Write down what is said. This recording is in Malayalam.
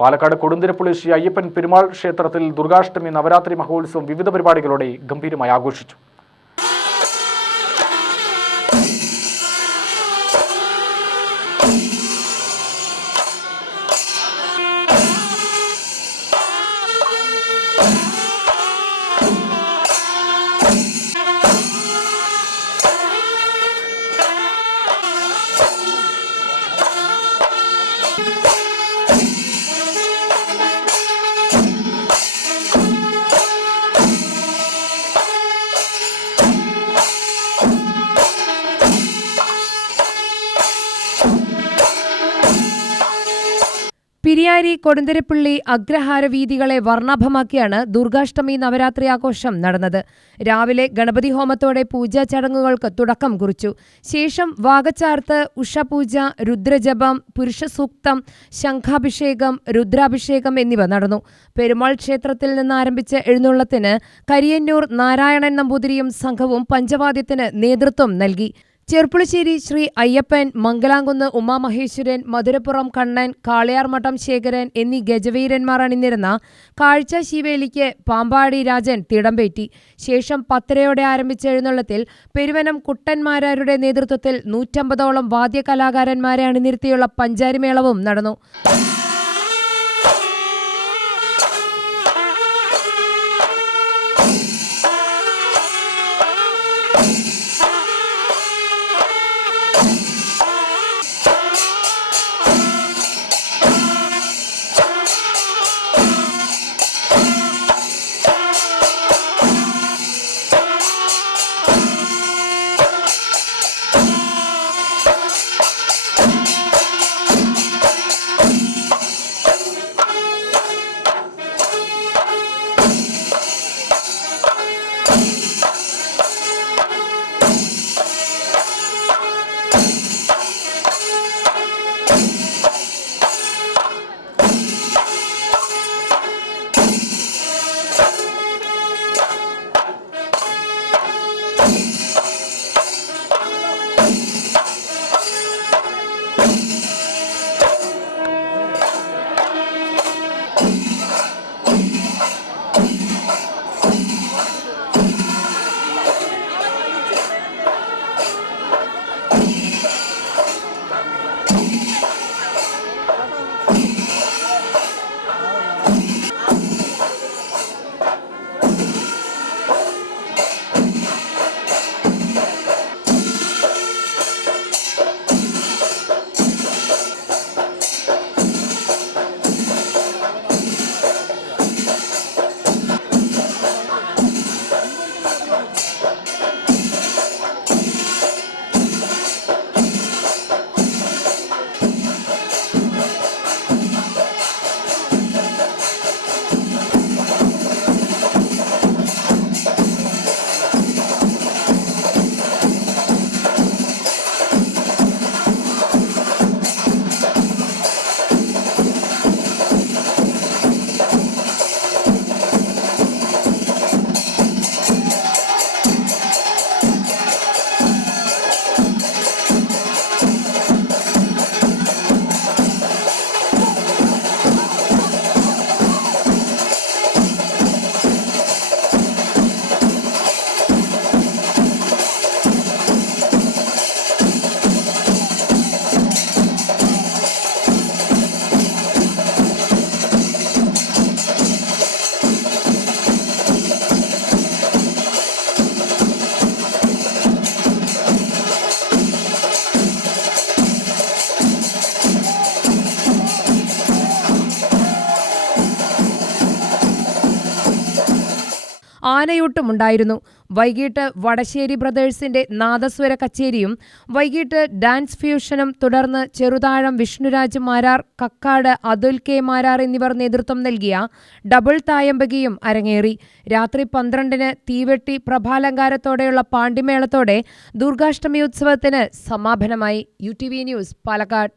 പാലക്കാട് കൊടുന്തിരപ്പള്ളി ശ്രീ അയ്യപ്പൻ പെരുമാൾ ക്ഷേത്രത്തിൽ ദുർഗാഷ്ടമി നവരാത്രി മഹോത്സവം വിവിധ പരിപാടികളോടെ ഗംഭീരമായി ആഘോഷിച്ചു. പിരിയാരി കൊടുന്തിരപ്പള്ളി അഗ്രഹാര വീഥികളെ വർണ്ണാഭമാക്കിയാണ് ദുർഗാഷ്ടമി നവരാത്രി ആഘോഷം നടന്നത്. രാവിലെ ഗണപതി ഹോമത്തോടെ പൂജാ ചടങ്ങുകൾക്ക് തുടക്കം കുറിച്ചു. ശേഷം വാകച്ചാർത്ത്, ഉഷപൂജ, രുദ്രജപം, പുരുഷസൂക്തം, ശംഖാഭിഷേകം, രുദ്രാഭിഷേകം എന്നിവ നടന്നു. പെരുമാൾ ക്ഷേത്രത്തിൽ നിന്ന് ആരംഭിച്ച എഴുന്നള്ളത്തിന് കരിയന്നൂർ നാരായണൻ നമ്പൂതിരിയും സംഘവും പഞ്ചവാദ്യത്തിന് നേതൃത്വം നൽകി. ചെർപ്പുളശ്ശേരി ശ്രീ അയ്യപ്പൻ, മംഗലാംകുന്ന് ഉമാമഹേശ്വരൻ, മധുരപ്പുറം കണ്ണൻ, കാളിയാർമഠം ശേഖരൻ എന്നീ ഗജവീരന്മാർ അണിനിരുന്ന കാഴ്ച ശിവേലിക്ക് പാമ്പാടി രാജൻ തിടമ്പേറ്റി. ശേഷം 10:30 ആരംഭിച്ച എഴുന്നള്ളത്തിൽ പെരുവനം കുട്ടന്മാരാരുടെ നേതൃത്വത്തിൽ 150ഓളം വാദ്യകലാകാരന്മാരെ അണിനിരത്തിയുള്ള പഞ്ചാരിമേളവും നടന്നു. ആനയൂട്ടുമുണ്ടായിരുന്നു. വൈകിട്ട് വടശ്ശേരി ബ്രദേഴ്സിന്റെ നാദസ്വര കച്ചേരിയും വൈകിട്ട് ഡാൻസ് ഫ്യൂഷനും തുടർന്ന് ചെറുതാഴം വിഷ്ണുരാജ് മാരാർ, കക്കാട് അതുൽ കെ മാരാർ എന്നിവർ നേതൃത്വം നൽകിയ ഡബിൾ തായമ്പകിയും അരങ്ങേറി. രാത്രി 12-ന് തീവെട്ടി പ്രഭാലങ്കാരത്തോടെയുള്ള പാണ്ടിമേളത്തോടെ ദുർഗാഷ്ടമി ഉത്സവത്തിന് സമാപനമായി. UTV news, Palakkad.